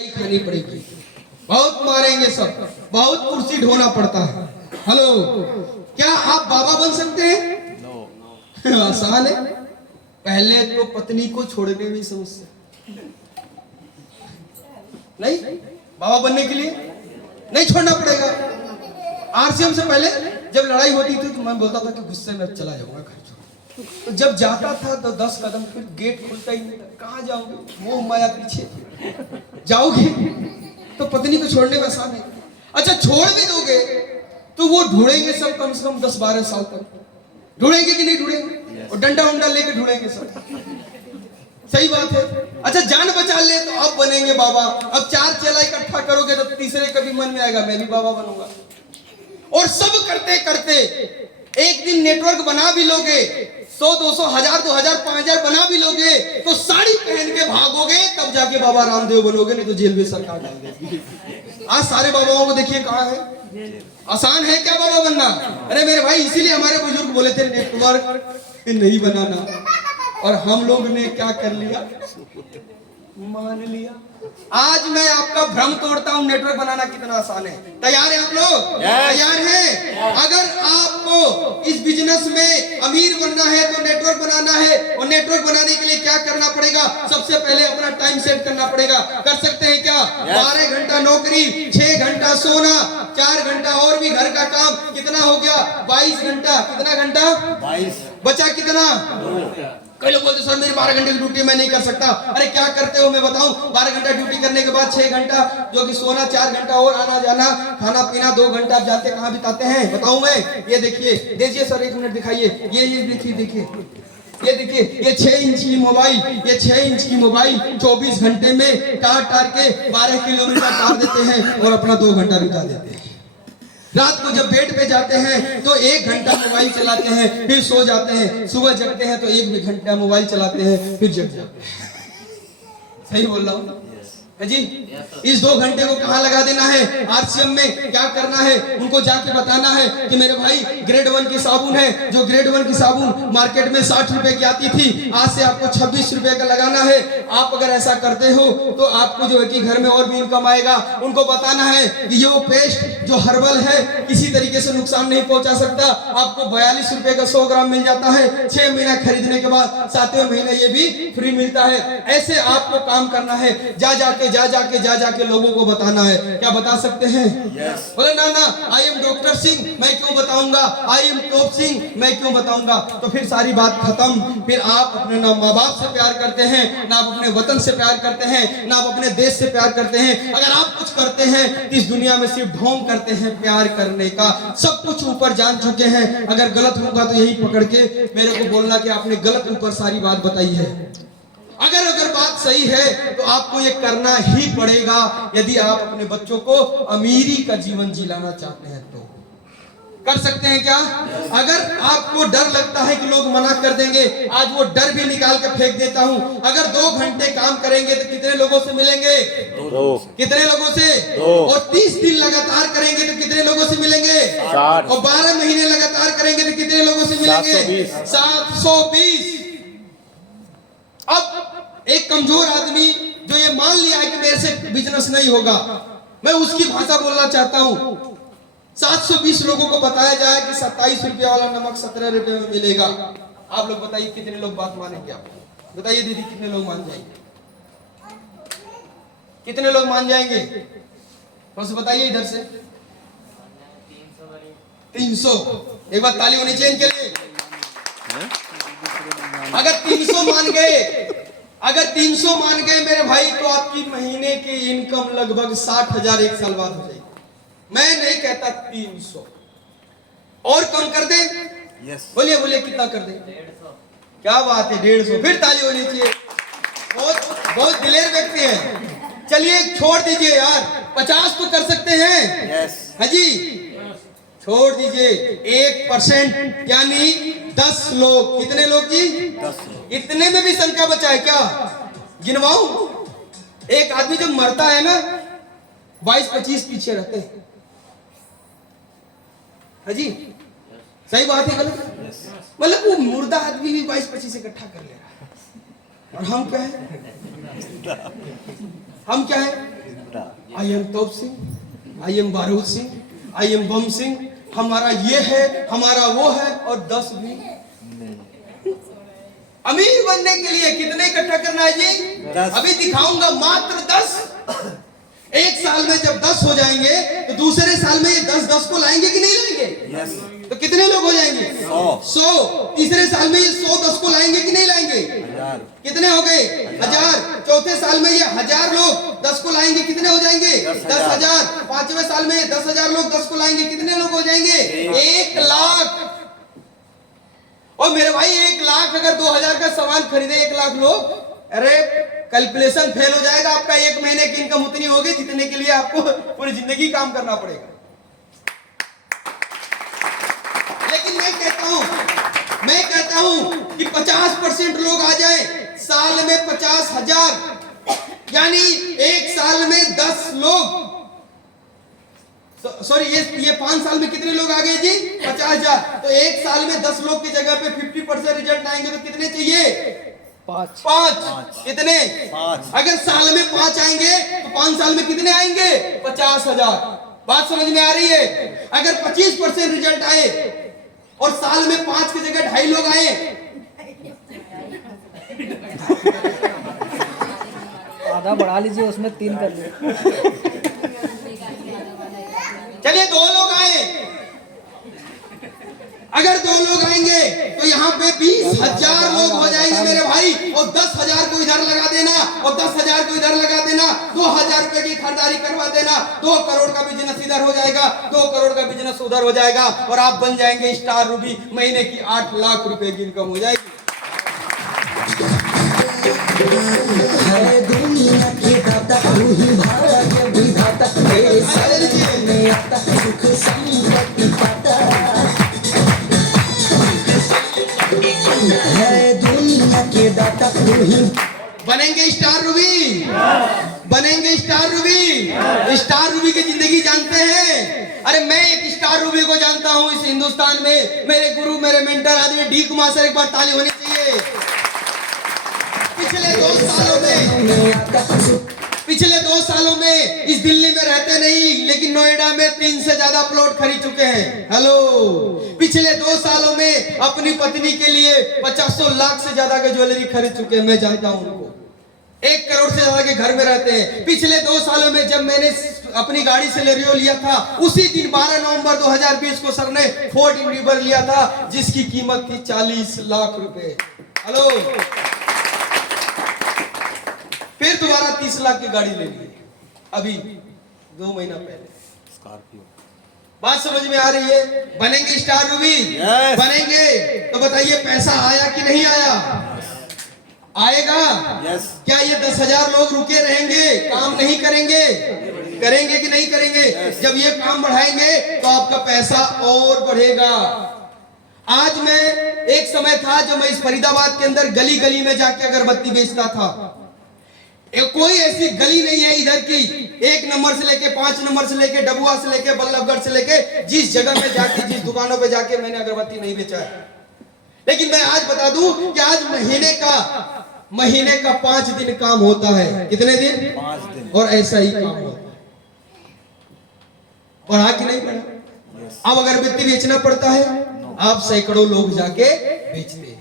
खानी पड़ेगी, बहुत मारेंगे सब, बहुत कुर्सी ढोना पड़ता है। हेलो, क्या आप बाबा बन सकते हैं? नो। आसान है। पहले तो पत्नी को छोड़ने में समस्या नहीं, बाबा बनने के लिए नहीं छोड़ना पड़ेगा। आरसीएम से पहले जब लड़ाई होती थी तो मैं बोलता था कि गुस्से में चला जाऊंगा घर छोड़, तो जब जाता था तो 10 कदम फिर गेट खुलता ही नहीं था। कहाँ जाओगे, मोह माया पीछे जाओगे तो पत्नी को छोड़ने में आसान है। अच्छा, छोड़ भी दोगे तो वो ढूंढेंगे सब, कम से कम 10-12 साल तक ढूंढेंगे कि नहीं ढूंढेंगे, और डंडा उंडा लेके ढूंढेंगे सब। सही बात है। अच्छा, जान बचा ले तो अब बनेंगे बाबा। अब 4 चेला इकट्ठा करोगे तो तीसरे कभी मन में आएगा मैं भी बाबा बनूंगा। और सब करते करते एक दिन नेटवर्क बना भी लोगे, 100, 200, 1000, 2000, 5000 बना भी लोगे तो साड़ी पहन के भागोगे, तब जाके बाबा रामदेव बनोगे, नहीं तो जेल में सरकार डाल देगी। आज सारे बाबाओं को देखिए कहाँ है। आसान है क्या बाबा बनना? अरे मेरे भाई, इसीलिए हमारे बुजुर्ग बोले थे नेटवर्क नहीं बनाना, और हम लोग ने क्या कर लिया, मान लिया। आज मैं आपका भ्रम तोड़ता हूं, नेटवर्क बनाना कितना आसान है। तैयार है आप लोग? तैयार हैं? अगर आपको इस बिजनेस में अमीर बनना है तो नेटवर्क बनाना है, और नेटवर्क बनाने के लिए क्या करना पड़ेगा? सबसे पहले अपना टाइम सेट करना पड़ेगा। कर सकते हैं क्या? 12 घंटा नौकरी, 6 घंटा सोना, 4 घंटा और भी घर का काम, कितना हो गया? 22 घंटा। कितना घंटा? 22। बचा कितना? कई लोग बोलते सर मेरी 12 घंटे की ड्यूटी मैं नहीं कर सकता। अरे क्या करते हो मैं बताऊं? 12 घंटा ड्यूटी करने के बाद 6 घंटा जो कि सोना, 4 घंटा और आना जाना, खाना पीना, 2 घंटा आप जानते कहां बिताते हैं? बताऊं मैं? ये देखिए, देखिए सर 1 मिनट दिखाइए, ये देखिए, देखिए ये देखिए, ये 6 इंच की मोबाइल, ये 6 इंच की मोबाइल 24 घंटे में टार के 12 किलोमीटर टार देते हैं और अपना 2 घंटा बिता देते हैं। रात को जब बेड पे जाते हैं तो 1 घंटा मोबाइल चलाते हैं, फिर सो जाते हैं। सुबह जगते हैं तो 1 घंटा मोबाइल चलाते हैं, फिर जग जाते हैं। सही बोल रहा हूँ जी? इस 2 घंटे को कहाँ लगा देना है? आरसीएम में क्या करना है? उनको जाके बताना है कि मेरे भाई ग्रेड 1 की साबुन है, जो ग्रेड 1 की साबुन मार्केट में 60 रुपए की आती थी, आज से आपको 26 रुपए का लगाना है। आप अगर ऐसा करते हो तो आपको जो है कि घर में और भी इनकम आएगा। उनको बताना है कि ये वो पेस्ट जो हर्बल है किसी तरीके से नुकसान नहीं पहुंचा सकता, आपको 42 रुपए का 100 ग्राम मिल जाता है। 6 महीना खरीदने के बाद 7वें महीने ये भी फ्री मिलता है। ऐसे आपको काम करना है, जा जाके लोगों को बताना है। क्या बता सकते हैं? बोले ना ना, आई एम डॉक्टर सिंह, मैं क्यों बताऊंगा? आई एम टॉप सिंह, मैं क्यों बताऊंगा? तो फिर सारी बात खत्म। फिर आप अपने ना माँ बाप से प्यार करते हैं, ना आप अपने वतन से प्यार करते हैं, ना आप अपने देश से प्यार करते हैं। अगर आप कुछ करते हैं तो इस दुनिया में सिर्फ ढोंग करते हैं प्यार करने का। सब कुछ ऊपर जान चुके हैं। अगर गलत होगा तो यही पकड़ के मेरे को बोलना कि आपने गलत ऊपर सारी बात बताई है। अगर बात सही है तो आपको ये करना ही पड़ेगा यदि आप अपने बच्चों को अमीरी का जीवन जिलाना चाहते हैं तो। कर सकते हैं क्या? अगर आपको डर लगता है कि लोग मना कर देंगे, आज वो डर भी निकाल के फेंक देता हूं। अगर 2 घंटे काम करेंगे तो कितने लोगों से मिलेंगे? 2। कितने लोगों से? 2। और 30 दिन लगातार करेंगे तो कितने लोगों से मिलेंगे? 60। और 12 महीने लगातार करेंगे तो कितने लोगों से मिलेंगे? 720। अब एक कमजोर आदमी जो ये मान लिया है कि मेरे से बिजनेस नहीं होगा, मैं उसकी भाषा बोलना चाहता हूं। 720 लोगों को बताया जाए कि 27 रुपए वाला नमक 17 रुपए में मिलेगा। आप लोग बताइए कितने लोग बात मानेंगे? आप बताइए दीदी, कितने लोग मान जाएंगे? कितने लोग मान जाएंगे? बस बताइए इधर से। 300। एक बार ताली होनी चाहिए इनके लिए। अगर 300 मान गए, अगर 300 मान गए मेरे भाई, तो आपकी महीने की इनकम लगभग 60,000 1 साल बाद हो जाएगी। मैं नहीं कहता 300, और कम कर दे। बोलिए बोलिए, कितना कर दे? 150। क्या बात है, 150। फिर ताली होनी चाहिए। बहुत दिलेर व्यक्ति है। चलिए छोड़ दीजिए यार, 50 तो कर सकते हैं। हाँ जी, छोड़ दीजिए। 1% यानी 10 लोग। कितने लोग जी? 10 लोग। इतने में भी शंका बचा है क्या? गिनवाऊं? एक आदमी जब मरता है ना, 22-25 पीछे रहते हैं। हाँ जी, सही बात है गलत? मतलब वो मुर्दा आदमी भी 22-25 इकट्ठा कर ले रहा है, और हम क्या है? हम क्या है? आई एम तोप सिंह, आई एम बारूद सिंह, आई एम बम सिंह, हमारा ये है, हमारा वो है, और 10 भी। अमीर बनने के लिए कितने इकट्ठा करना है जी? 10। अभी दिखाऊंगा मात्र 10। एक साल में जब 10 हो जाएंगे तो दूसरे साल में ये 10 को लाएंगे कि नहीं लाएंगे? यस। तो कितने लोग हो जाएंगे? 100। तीसरे साल में ये 100 को लाएंगे कि नहीं लाएंगे? 1000। कितने हो गए? 1000। चौथे साल में ये 1000 लोग 10 को लाएंगे, कितने हो जाएंगे? 10,000। पांचवें साल में ये 10,000 लोग 10 को लाएंगे, कितने लोग हो जाएंगे? 1 लाख। और मेरे भाई 1 लाख अगर 2000 का सामान खरीदे 1 लाख लोग, अरे कैलकुलेशन फेल हो जाएगा आपका। 1 महीने की इनकम उतनी होगी जितने के लिए आपको पूरी जिंदगी काम करना पड़ेगा। लेकिन मैं कहता हूं कि 50% लोग आ जाए, साल में 50,000, यानी एक साल में 10 लोग, सॉरी ये 5 साल में कितने लोग आ गए जी? 50,000। तो एक साल में 10 लोग की जगह पे 50% रिजल्ट आएंगे तो कितने चाहिए? 5। कितने? 5। अगर साल में 5 आएंगे तो 5 साल में कितने आएंगे? 50,000। बात समझ में आ रही है? अगर 25% रिजल्ट आए और साल में 5 की जगह 2.5 लोग आए, आधा बढ़ा लीजिए, उसमें 3 कर लीजिए। चलिए 2 लोग आए, अगर 2 लोग आएंगे तो यहाँ पे 20,000 लोग हो जाएंगे मेरे भाई। और 10,000 को इधर लगा देना और 10,000 को इधर लगा देना, 2,000 रुपए की खरीदारी करवा देना, 2 करोड़ का बिजनेस इधर हो जाएगा, 2 करोड़ का बिजनेस उधर हो जाएगा, और आप बन जाएंगे स्टार रूबी। महीने की 8 लाख रुपए की इनकम हो जाएगी। है दुनिया के दाता, तू ही भाग्य विधाता, तेरे शरण में आता सुख संपत्ति पाता। है दुनिया के दाता, तू ही। बनेंगे स्टार रूबी, बनेंगे स्टार रूबी। स्टार रूबी की जिंदगी जानते हैं? अरे मैं एक स्टार रूबी को जानता हूं इस हिंदुस्तान में, मेरे गुरु, मेरे मेंटर आदमी डी कुमार सर। एक बार ताली होनी चाहिए। पिछले 2 सालों में इस दिल्ली में रहते नहीं, लेकिन नोएडा में 3 से ज्यादा प्लॉट खरीद चुके हैं। हेलो, पिछले 2 सालों में अपनी पत्नी के लिए 50 लाख से ज्यादा की ज्वेलरी खरीद चुके हैं। मैं जानता हूं उनको। 1 करोड़ से ज्यादा के घर में रहते हैं। पिछले 2 सालों में जब मैंने अपनी गाड़ी से लेरियो लिया था, उसी दिन 12 नवंबर 2020 को सर ने फोर्ड इंडिवर लिया था, जिसकी कीमत थी 40 लाख रुपए। हेलो, फिर दोबारा 30 लाख की गाड़ी ले ली अभी 2 महीना पहले। स्कॉर्पियो। बात समझ में आ रही है? बनेंगे स्टार रूबी? Yes. बनेंगे। तो बताइए पैसा आया कि नहीं आया? आएगा। Yes. क्या ये 10,000 लोग रुके रहेंगे, काम नहीं करेंगे? करेंगे कि नहीं करेंगे? Yes. जब ये काम बढ़ाएंगे तो आपका पैसा और बढ़ेगा। आज मैं, एक समय था जब मैं इस फरीदाबाद के अंदर गली गली में जाके अगरबत्ती बेचता था। कोई ऐसी गली नहीं है इधर की, 1 नंबर से लेके 5 नंबर से लेके डबुआ से लेके बल्लभगढ़ से लेके, जिस जगह में जाके, जिस दुकानों पे जाके मैंने अगरबत्ती नहीं बेचा है। लेकिन मैं आज बता दूं कि आज महीने का 5 दिन काम होता है। कितने दिन? 5 दिन। और ऐसा ही काम होता है। बढ़ा कि नहीं बढ़ा? अब अगरबत्ती बेचना पड़ता है, आप सैकड़ों लोग जाके बेचते हैं।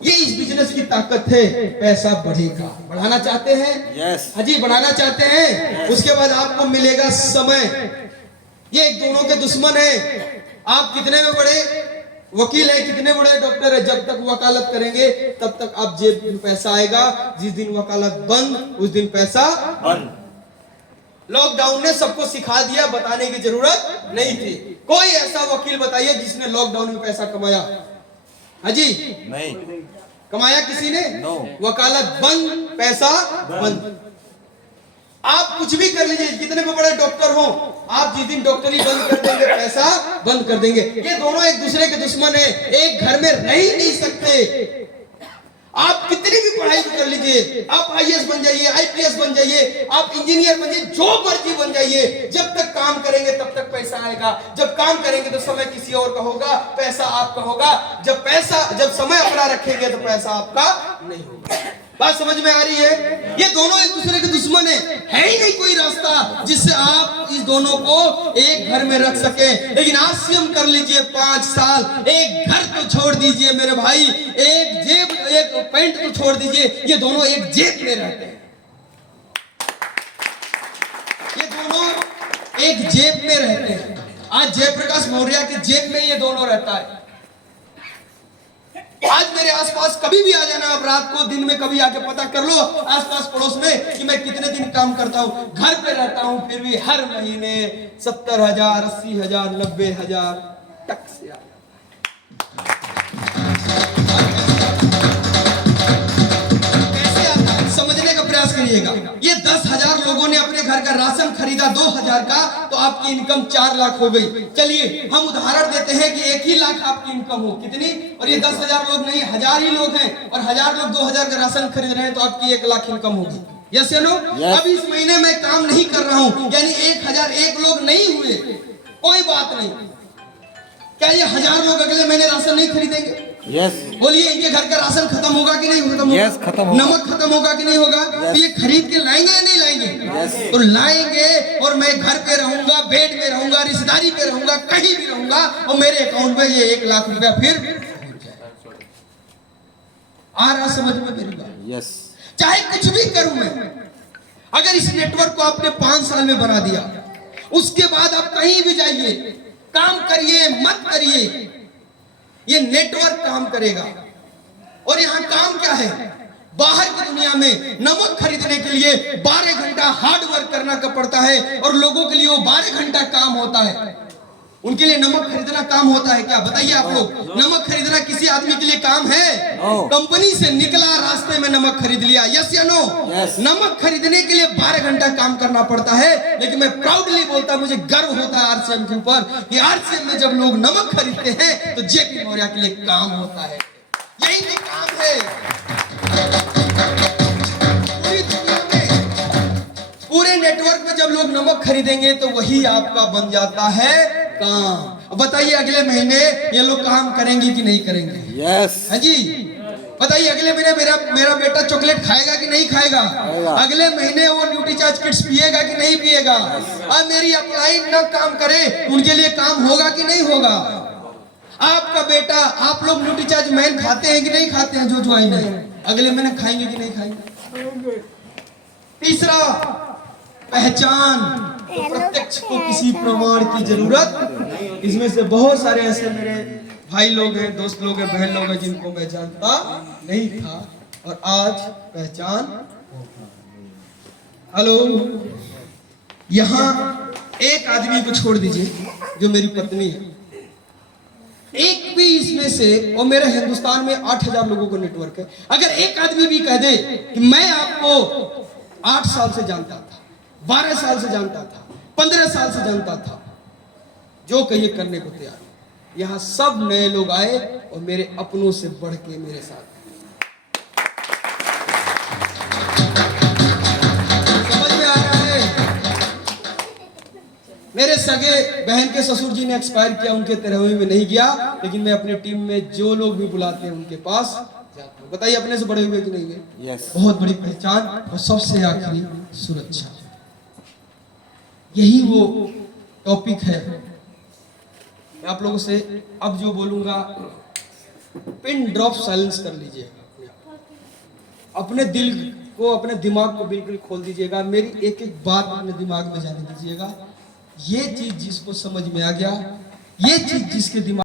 ये इस बिजनेस की ताकत है। पैसा बढ़ेगा। बढ़ाना चाहते हैं? यस। हाजी, बढ़ाना चाहते हैं? उसके बाद आपको मिलेगा समय। ये एक दोनों के दुश्मन है। आप कितने में बड़े वकील है, कितने बड़े डॉक्टर है, जब तक वकालत करेंगे तब तक आप जेब में पैसा आएगा। जिस दिन वकालत बंद, उस दिन पैसा बंद। लॉकडाउन ने सबको सिखा दिया, बताने की जरूरत नहीं थी। कोई ऐसा वकील बताइए जिसने लॉकडाउन में पैसा कमाया? हाजी, नहीं कमाया किसी ने? नो। वकालत बंद, पैसा बंद। आप कुछ भी कर लीजिए, कितने भी बड़े डॉक्टर हो, आप जिस दिन डॉक्टरी बंद कर देंगे पैसा बंद कर देंगे। ये दोनों एक दूसरे के दुश्मन है, एक घर में रह ही नहीं सकते। आप कितनी भी पढ़ाई कर लीजिए, आप आईएएस बन जाइए, आईपीएस बन जाइए, आप इंजीनियर बन जाइए, जो मर्जी बन जाइए, जब तक काम करेंगे तब तक पैसा आएगा। जब काम करेंगे तो समय किसी और का होगा, पैसा आपका होगा। जब समय अपना रखेंगे तो पैसा आपका नहीं होगा। बात समझ में आ रही है? ये दोनों एक दूसरे के दुश्मन है ही नहीं कोई रास्ता दोनों को एक घर में रख सके। लेकिन आरसीएम कर लीजिए 5 साल, एक घर तो छोड़ दीजिए मेरे भाई, एक जेब एक पैंट तो छोड़ दीजिए, ये दोनों एक जेब में रहते हैं, ये दोनों एक जेब में रहते हैं। आज जयप्रकाश मौर्य के जेब में ये दोनों रहता है। आज मेरे आसपास कभी भी आ जाना, आप रात को दिन में कभी आके पता कर लो आसपास पड़ोस में कि मैं कितने दिन काम करता हूं, घर पे रहता हूं, फिर भी हर महीने 70,000, 80,000, 90,000 टक से आ जाता है। कैसे आता है समझने का प्रयास करिएगा। ये 10,000 लोगों ने अपने घर का राशन खरीदा 2,000 का, तो आपकी इनकम 4 लाख हो गई। चलिए हम उदाहरण देते हैं कि 1 ही लाख आपकी इनकम हो, कितनी? और ये 10,000 लोग नहीं, 1000 ही लोग हैं, और 1000 लोग 2,000 का राशन खरीद रहे हैं, तो आपकी 1 लाख इनकम होगी। यस या नो? अब इस महीने मैं काम नहीं कर रहा हूं, यानी 1001 लोग नहीं हुए, कोई बात नहीं। क्या ये 1000 लोग अगले महीने राशन नहीं खरीदेंगे? यस। बोलिए, इनके घर का राशन खत्म होगा कि नहीं खत्म होगा? यस, खत्म होगा। नमक खत्म होगा कि नहीं होगा? तो ये खरीद के लाएंगे या नहीं लाएंगे? तो लाएंगे, और मैं घर पे रहूंगा, बेड में रहूंगा, रिश्तेदारी पे रहूंगा, कहीं भी रहूंगा, और मेरे अकाउंट में ये 1 लाख रुपया फिर आ रहा। समझ में मेरी बात? यस। चाहे कुछ भी करूं मैं, अगर इस नेटवर्क को आपने 5 साल में बना दिया, उसके बाद आप कहीं भी जाइए, काम करिए मत करिए, ये नेटवर्क काम करेगा। और यहां काम क्या है? बाहर की दुनिया में नमक खरीदने के लिए 12 घंटा हार्ड वर्क करना पड़ता है, और लोगों के लिए वो 12 घंटा काम होता है। उनके लिए नमक खरीदना काम होता है क्या? बताइए आप लोग, नमक खरीदना किसी आदमी के लिए काम है? कंपनी से निकला, रास्ते में नमक खरीद लिया। यस या नो? नमक खरीदने के लिए 12 घंटा काम करना पड़ता है। लेकिन मैं प्राउडली बोलता, मुझे गर्व होता है आरसीएम के ऊपर कि आरसीएम में जब लोग नमक खरीदते हैं तो जेपी मौर्य के लिए काम होता है। यही तो काम है। पूरी दुनिया में, पूरे नेटवर्क में जब लोग नमक खरीदेंगे तो वही आपका बन जाता है काम। अब बताइए, अगले महीने ये लोग काम करेंगे कि नहीं करेंगे? यस। हाँ जी, बताइए, अगले महीने मेरा बेटा चॉकलेट खाएगा कि नहीं खाएगा? अगले महीने वो न्यूट्रीचार्ज किट्स पिएगा कि नहीं पिएगा? अब मेरी अपलाइन ना काम करे, उनके लिए काम होगा कि नहीं होगा? आपका बेटा, आप लोग न्यूट्रीचार्ज मैन खाते हैं कि नहीं खाते हैं? जो ज्वाइन है, अगले महीने खाएंगे कि नहीं खाएंगे? तीसरा, पहचान। तो प्रत्यक्ष को किसी प्रमाण की जरूरत। इसमें से बहुत सारे ऐसे मेरे भाई लोग हैं, दोस्त लोग हैं, बहन लोग हैं, जिनको मैं जानता नहीं था, और आज पहचान। हेलो, यहाँ एक आदमी को छोड़ दीजिए जो मेरी पत्नी है, एक भी इसमें से, और मेरे हिंदुस्तान में 8,000 लोगों को नेटवर्क है, अगर एक आदमी भी कह दे कि मैं आपको 8 साल से जानता था, 12 साल से जानता था, 15 साल से जानता था, जो कहिए करने को तैयार। यहां सब नए लोग आए और मेरे अपनों से बढ़ के मेरे साथ। समझ में आ रहा है? मेरे सगे बहन के ससुर जी ने एक्सपायर किया, उनके 13वीं में नहीं गया, लेकिन मैं अपने टीम में जो लोग भी बुलाते हैं उनके पास जाता हूं। बताइए, अपने से बड़े हुए कि नहीं हुए? यस। बहुत बड़ी पहचान। और सबसे आखिरी, सुरक्षा। यही वो टॉपिक है। मैं आप लोगों से अब जो बोलूंगा, पिन ड्रॉप साइलेंस कर लीजिएगा, अपने दिल को, अपने दिमाग को बिल्कुल खोल दीजिएगा। मेरी एक एक बात अपने दिमाग में जाने दीजिएगा। ये चीज जिसको समझ में आ गया, ये चीज जिसके दिमाग